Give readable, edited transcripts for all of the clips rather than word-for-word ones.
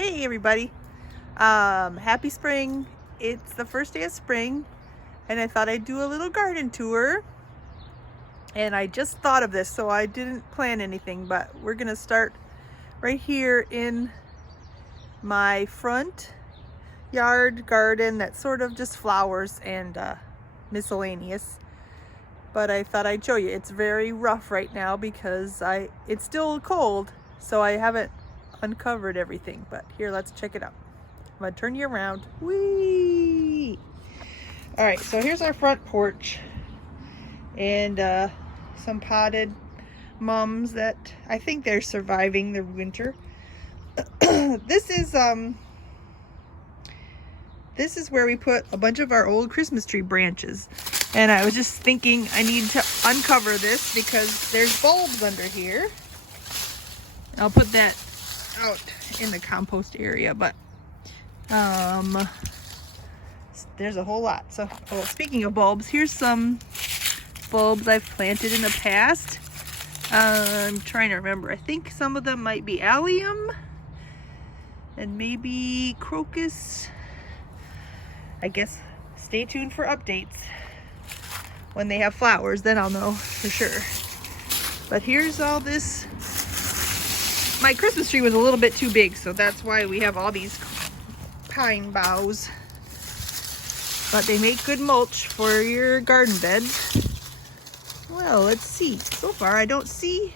Hey everybody, happy spring. It's the first day of spring and I thought I'd do a little garden tour, and I just thought of this, so I didn't plan anything, but we're gonna start right here in my front yard garden that's sort of just flowers and miscellaneous. But I thought I'd show you. It's very rough right now because it's still cold, so I haven't uncovered everything. But here, let's check it out. I'm gonna turn you around. Whee! All right, so here's our front porch and some potted mums that I think they're surviving the winter. This is where we put a bunch of our old Christmas tree branches. And I was just thinking I need to uncover this because there's bulbs under here. I'll put that out in the compost area, but there's a whole lot. So, speaking of bulbs, here's some bulbs I've planted in the past. I'm trying to remember. I think some of them might be allium and maybe crocus. I guess stay tuned for updates. When they have flowers, then I'll know for sure. But here's all this. My Christmas tree was a little bit too big, so that's why we have all these pine boughs. But they make good mulch for your garden bed. Well, let's see. So far, I don't see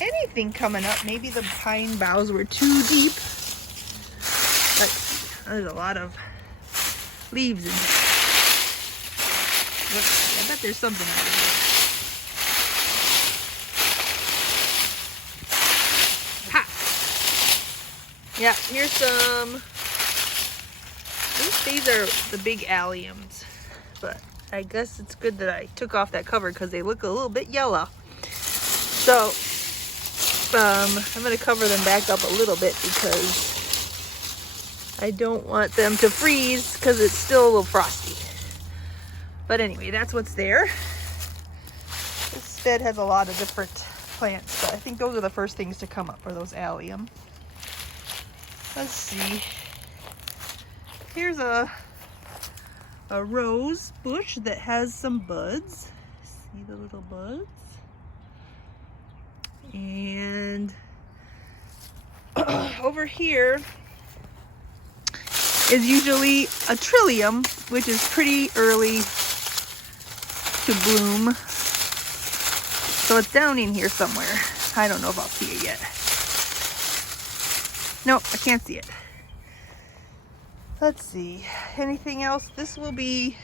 anything coming up. Maybe the pine boughs were too deep. But there's a lot of leaves in there. I bet there's something over here. Ha! Yeah, here's some. I think these are the big alliums, but I guess it's good that I took off that cover because they look a little bit yellow. So I'm going to cover them back up a little bit because I don't want them to freeze because it's still a little frosty. But anyway, that's what's there. This bed has a lot of different plants, but I think those are the first things to come up, are those allium. Let's see. Here's a rose bush that has some buds. See the little buds? And over here is usually a trillium, which is pretty early to bloom. So it's down in here somewhere. I don't know if I'll see it yet. Nope, I can't see it. Let's see. Anything else? This will be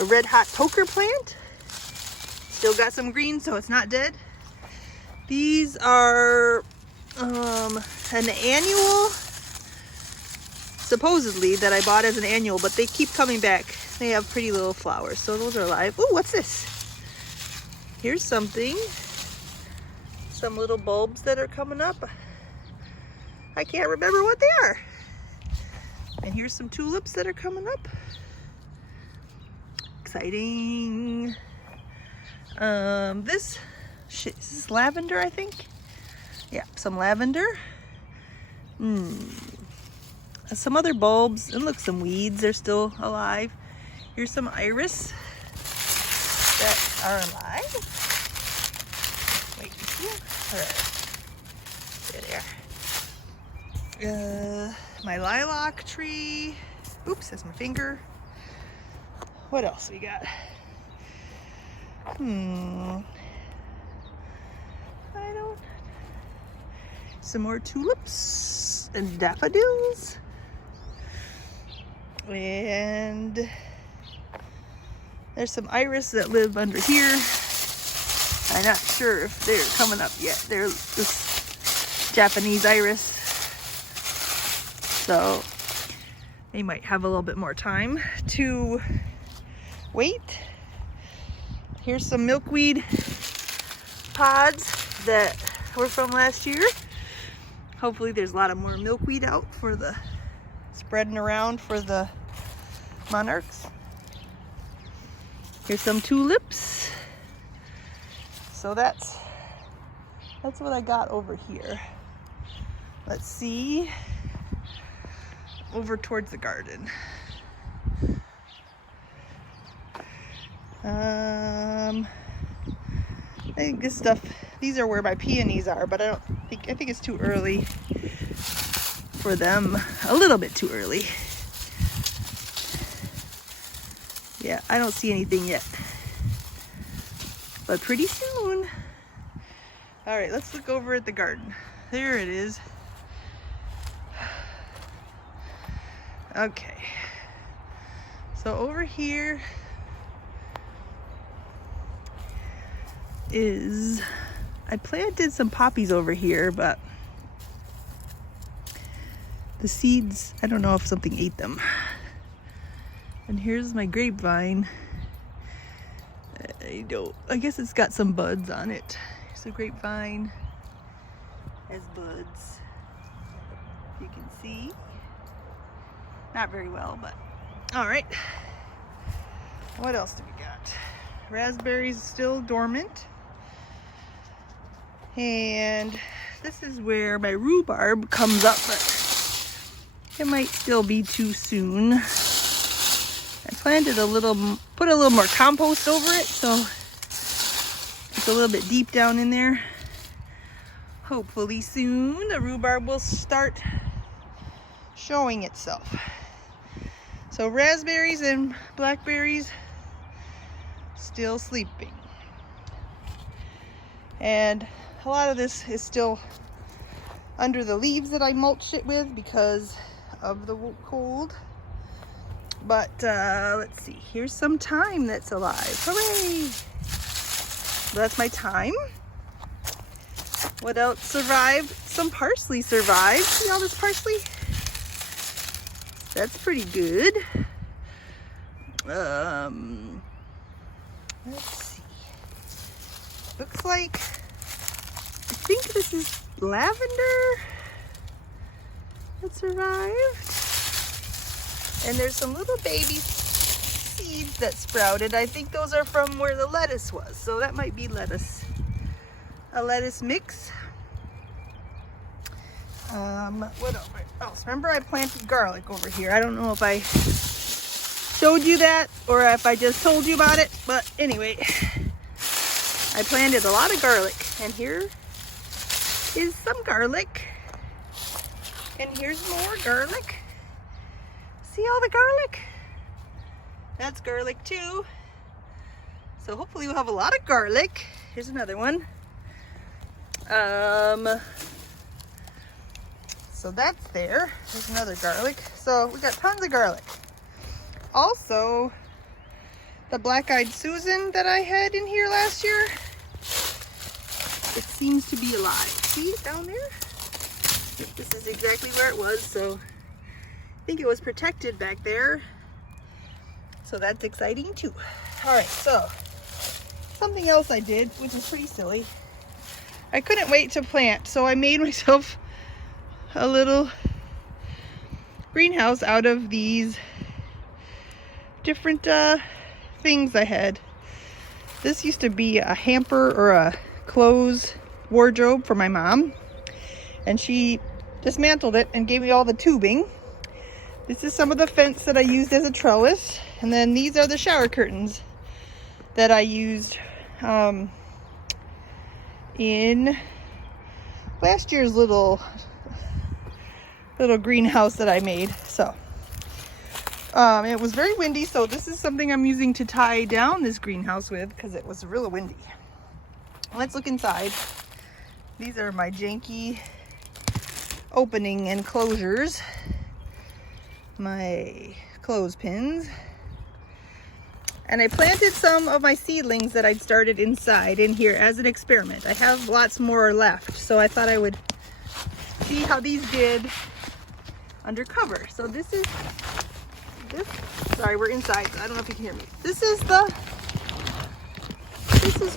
a red hot poker plant. Still got some green, so it's not dead. These are an annual, supposedly, that I bought as an annual, but they keep coming back. They have pretty little flowers, so those are live. Ooh, what's this? Here's something. Some little bulbs that are coming up. I can't remember what they are. And here's some tulips that are coming up. Exciting. This is lavender, I think. Yeah, some lavender. Some other bulbs, and look, some weeds are still alive. Here's some iris that are alive. Wait, you see them? All right. There they are. My lilac tree. Oops, that's my finger. What else we got? I don't. Some more tulips and daffodils. And there's some iris that live under here. I'm not sure if they're coming up yet. They're this Japanese iris. So they might have a little bit more time to wait. Here's some milkweed pods that were from last year. Hopefully there's a lot of more milkweed out for the spreading around for the monarchs. Here's some tulips. So that's what I got over here. Let's see. Over towards the garden. I think this stuff, these are where my peonies are, but I think it's too early for them. A little bit too early. Yeah, I don't see anything yet. But pretty soon. All right, let's look over at the garden. There it is. Okay. So over here is, I planted some poppies over here, but the seeds, I don't know if something ate them. And here's my grapevine. I guess it's got some buds on it. Here's a grapevine, has buds. You can see. Not very well, but all right. What else do we got? Raspberries still dormant. And this is where my rhubarb comes up, but it might still be too soon. I planted put a little more compost over it, so it's a little bit deep down in there. Hopefully soon the rhubarb will start showing itself. So raspberries and blackberries still sleeping. And a lot of this is still under the leaves that I mulched it with because of the cold. But let's see, here's some thyme that's alive. Hooray! So that's my thyme. What else survived? Some parsley survived. See all this parsley? That's pretty good. Let's see. Looks like, I think this is lavender that survived. And there's some little baby seeds that sprouted. I think those are from where the lettuce was. So that might be lettuce. A lettuce mix. What else? Remember I planted garlic over here. I don't know if I showed you that or if I just told you about it. But anyway, I planted a lot of garlic. And here is some garlic. And here's more garlic. See all the garlic? That's garlic too. So hopefully we'll have a lot of garlic. Here's another one. So that's there. There's another garlic. So we got tons of garlic. Also, the black-eyed Susan that I had in here last year, it seems to be alive. See it down there? This is exactly where it was. So I think it was protected back there. So that's exciting too. All right, so something else I did, which is pretty silly. I couldn't wait to plant, so I made myself a little greenhouse out of these different things I had. This used to be a hamper or a clothes wardrobe for my mom, and she dismantled it and gave me all the tubing. This is some of the fence that I used as a trellis, and then these are the shower curtains that I used in last year's little greenhouse that I made. So it was very windy, so this is something I'm using to tie down this greenhouse with because it was really windy. Let's look inside. These are my janky opening and closures, my clothespins. And I planted some of my seedlings that I'd started inside in here as an experiment. I have lots more left, so I thought I would see how these did under cover. So this is sorry, we're inside, so I don't know if you can hear me. This is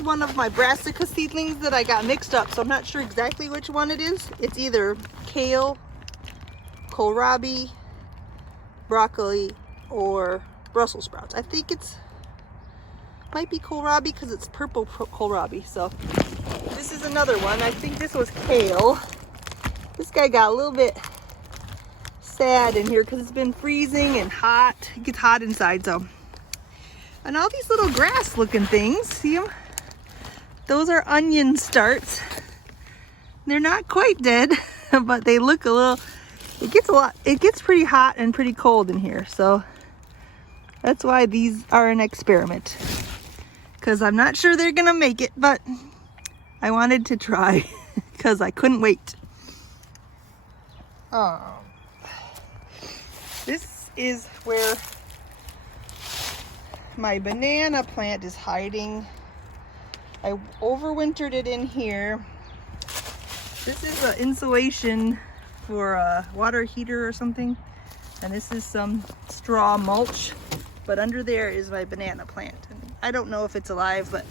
one of my brassica seedlings that I got mixed up, so I'm not sure exactly which one it is. It's either kale, kohlrabi, broccoli, or Brussels sprouts. I think might be kohlrabi because it's purple kohlrabi. So this is another one. I think this was kale. This guy got a little bit sad in here because it's been freezing and hot. It gets hot inside, so. And all these little grass looking things, see them? Those are onion starts. They're not quite dead, but they look a little, it gets pretty hot and pretty cold in here. So that's why these are an experiment. Because I'm not sure they're gonna make it, but I wanted to try because I couldn't wait. This is where my banana plant is hiding. I overwintered it in here. This is an insulation for a water heater or something. And this is some straw mulch. But under there is my banana plant. And I don't know if it's alive, but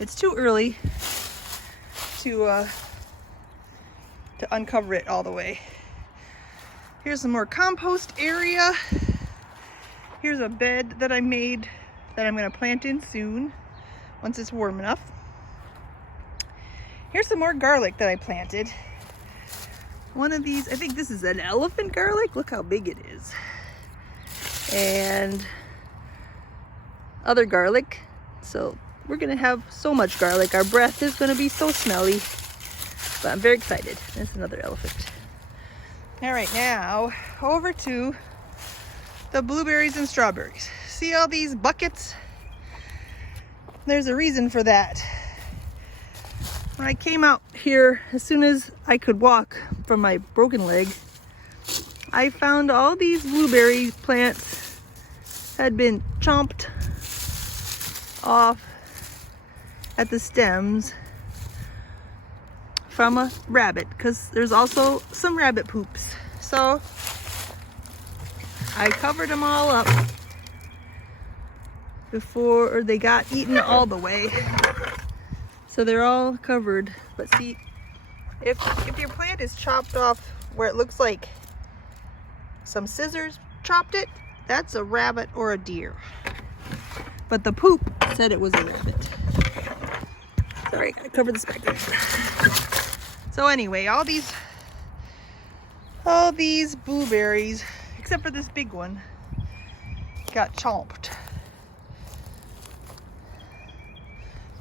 it's too early to uncover it all the way. Here's some more compost area. Here's a bed that I made that I'm gonna plant in soon, once it's warm enough. Here's some more garlic that I planted. One of these, I think this is an elephant garlic. Look how big it is. And other garlic. So we're gonna have so much garlic. Our breath is gonna be so smelly. But I'm very excited. There's another elephant. All right, now over to the blueberries and strawberries. See all these buckets? There's a reason for that. When I came out here, as soon as I could walk from my broken leg, I found all these blueberry plants had been chomped off at the stems from a rabbit, because there's also some rabbit poops. So I covered them all up before they got eaten all the way. So they're all covered. But see, if your plant is chopped off where it looks like some scissors chopped it, that's a rabbit or a deer. But the poop said it was a rabbit. Sorry, I covered this back there. So anyway, all these blueberries, except for this big one, got chomped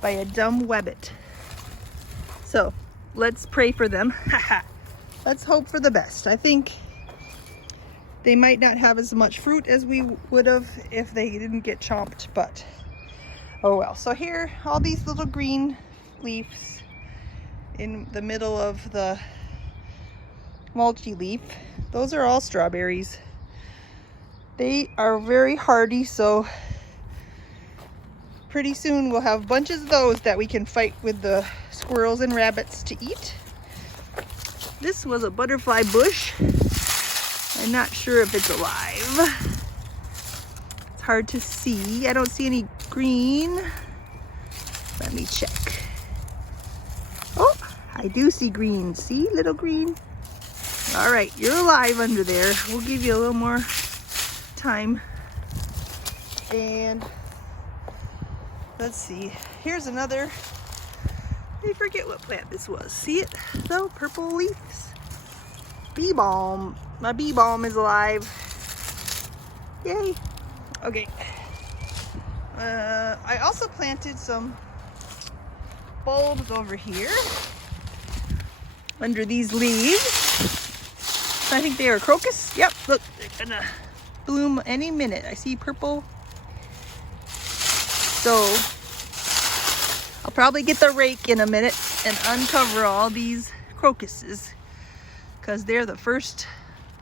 by a dumb rabbit. So let's pray for them. Let's hope for the best. I think they might not have as much fruit as we would have if they didn't get chomped, but oh well. So here, all these little green leaves in the middle of the multi-leaf, those are all strawberries. They are very hardy, so pretty soon we'll have bunches of those that we can fight with the squirrels and rabbits to eat. This was a butterfly bush. I'm not sure if it's alive. It's hard to see. I don't see any green. Let me check. Oh, I do see green. See, little green? All right, you're alive under there. We'll give you a little more time. And let's see. Here's another. I forget what plant this was. See it? The purple leaves. Bee balm. My bee balm is alive. Yay. Okay. I also planted some bulbs over here under these leaves. I think they are crocus. Yep, look, they're gonna bloom any minute. I see purple. So I'll probably get the rake in a minute and uncover all these crocuses, because they're the first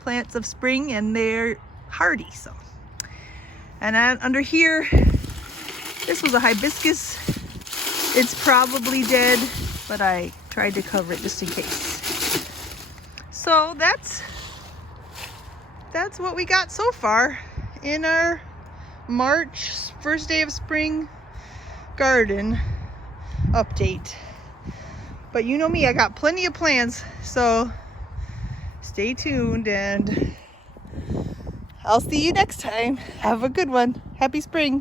plants of spring and they're hardy. So, and under here, this was a hibiscus. It's probably dead, but I tried to cover it just in case. So that's what we got so far in our March first day of spring garden update. But you know me, I got plenty of plans, so stay tuned and I'll see you next time. Have a good one. Happy spring.